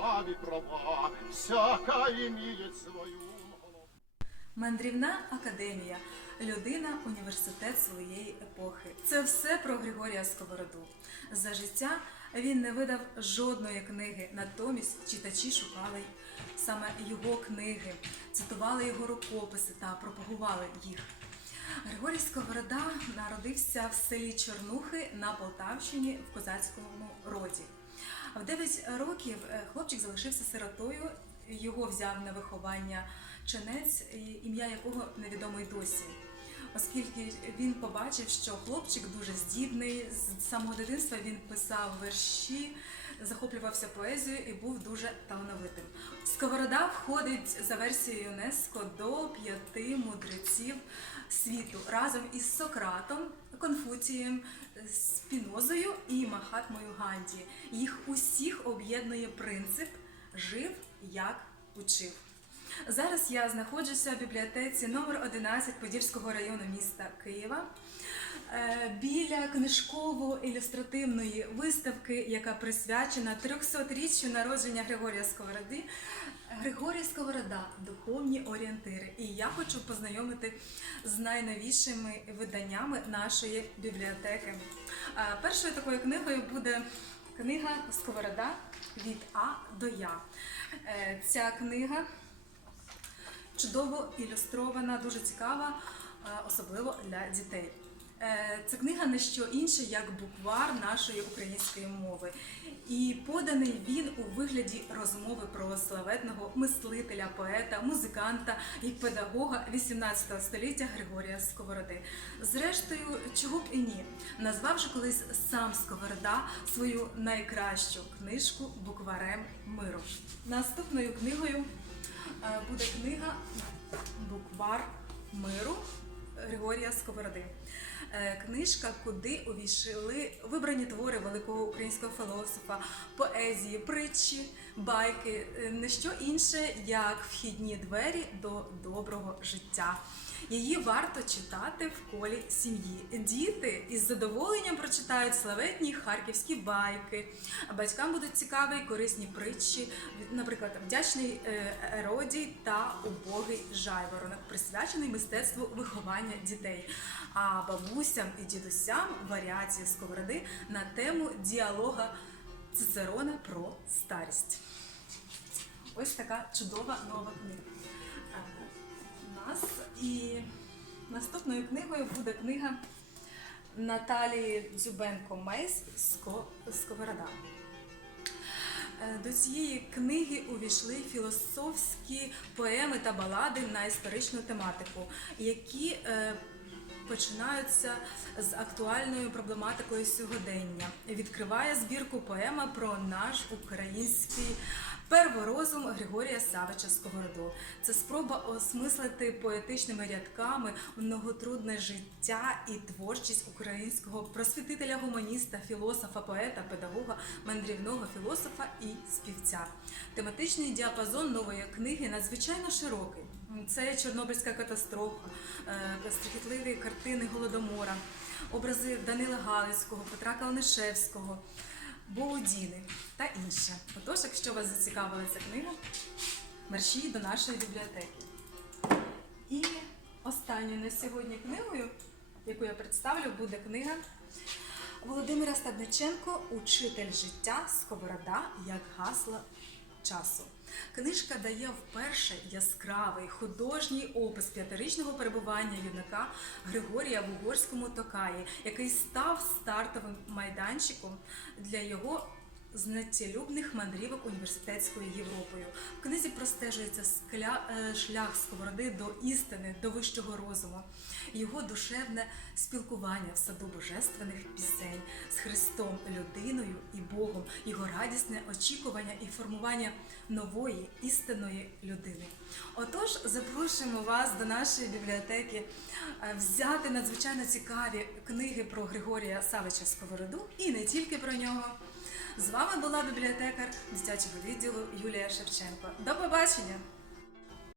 праві права, всяка іміє свою. Мандрівна академія, людина, університет своєї епохи. Це все про Григорія Сковороду. За життя він не видав жодної книги, натомість читачі шукали саме його книги, цитували його рукописи та пропагували їх. Григорій Сковорода народився в селі Чорнухи на Полтавщині в козацькому роді. В 9 років е, хлопчик залишився сиротою. Його взяв на виховання ченець, ім'я якого невідомо й досі. Оскільки він побачив, що хлопчик дуже здібний, з самого дитинства він писав вірші, захоплювався поезією і був дуже талановитим. Сковорода входить за версією ЮНЕСКО до п'яти мудреців світу разом із Сократом, Конфуцієм, Спінозою і Махатмою Ганді. Їх усіх об'єднує принцип жив як учив. Зараз я знаходжуся в бібліотеці номер 11 Подільського району міста Києва. е, Біля книжково-ілюстративної виставки, яка присвячена 300-річчю народження Григорія Сковороди. Григорій Сковорода духовні орієнтири. І я хочу познайомити з найновішими виданнями нашої бібліотеки. Е, Першою такою книгою буде книга Сковорода від А до Я. Е, Ця книга чудово ілюстрована, дуже цікава, е, особливо для дітей. Е, Ця книга не що інше, як буквар нашої української мови. І поданий він у вигляді розмови про славетного мислителя, поета, музиканта і педагога 18 століття Григорія Сковороди. Зрештою, чого б і ні, назвав же колись сам Сковорода свою найкращу книжку букварем миру. Наступною книгою буде книга Буквар миру Григорія Сковороди. Е, Книжка, куди увійшли вибрані твори великого українського філософа, поезії, притчі, байки, е, не що інше, як вхідні двері до доброго життя. Її варто читати в колі сім'ї. Діти із задоволенням прочитають славетні харківські байки. Батькам будуть цікаві й корисні притчі, наприклад, вдячний е, еродій та убогий жайворонок, присвячений мистецтву виховання дітей. А бабусям і дідусям варіації сковороди на тему діалога Цицерона про старість. Ось така чудова нова книга. Наступною книгою буде книга Наталії Дзюбенко Мейс Сковорода. Е, До цієї книги увійшли філософські поеми та балади на історичну тематику, які е, починаються з актуальною проблематикою сьогодення. Відкриває збірку поема про наш український перворозум Григорія Савича Сковороду. Це спроба осмислити поетичними рядками многотрудне життя і творчість українського просвітителя, гуманіста, філософа, поета, педагога, мандрівного філософа і співця. Тематичний діапазон нової книги надзвичайно широкий. Це Чорнобильська катастрофа, е, страхітливі картини Голодомора, образи Данила Галицького, Петра Калнишевського, Боудіни та інше. Отож, якщо вас зацікавила ця книга, мерщій до нашої бібліотеки. І останньою на сьогодні книгою, яку я представлю, буде книга Володимира Стадниченко Учитель життя Сковорода як гасло часу. Книжка дає вперше яскравий художній опис п'ятирічного перебування юнака Григорія в угорському Токаї, який став стартовим майданчиком для його знаттєлюбних мандрівок університетською Європою. В книзі простежується е, шлях сковороди до істини, до вищого розуму, його душевне спілкування в саду божественних пісень з Христом, людиною і Богом, його радісне очікування і формування нової істинної людини. Отож, запрошуємо вас до нашої бібліотеки е, взяти надзвичайно цікаві книги про Григорія Савича Сковороду і не тільки про нього. З вами була бібліотекар дитячого відділу Юлія Шевченко. До побачення!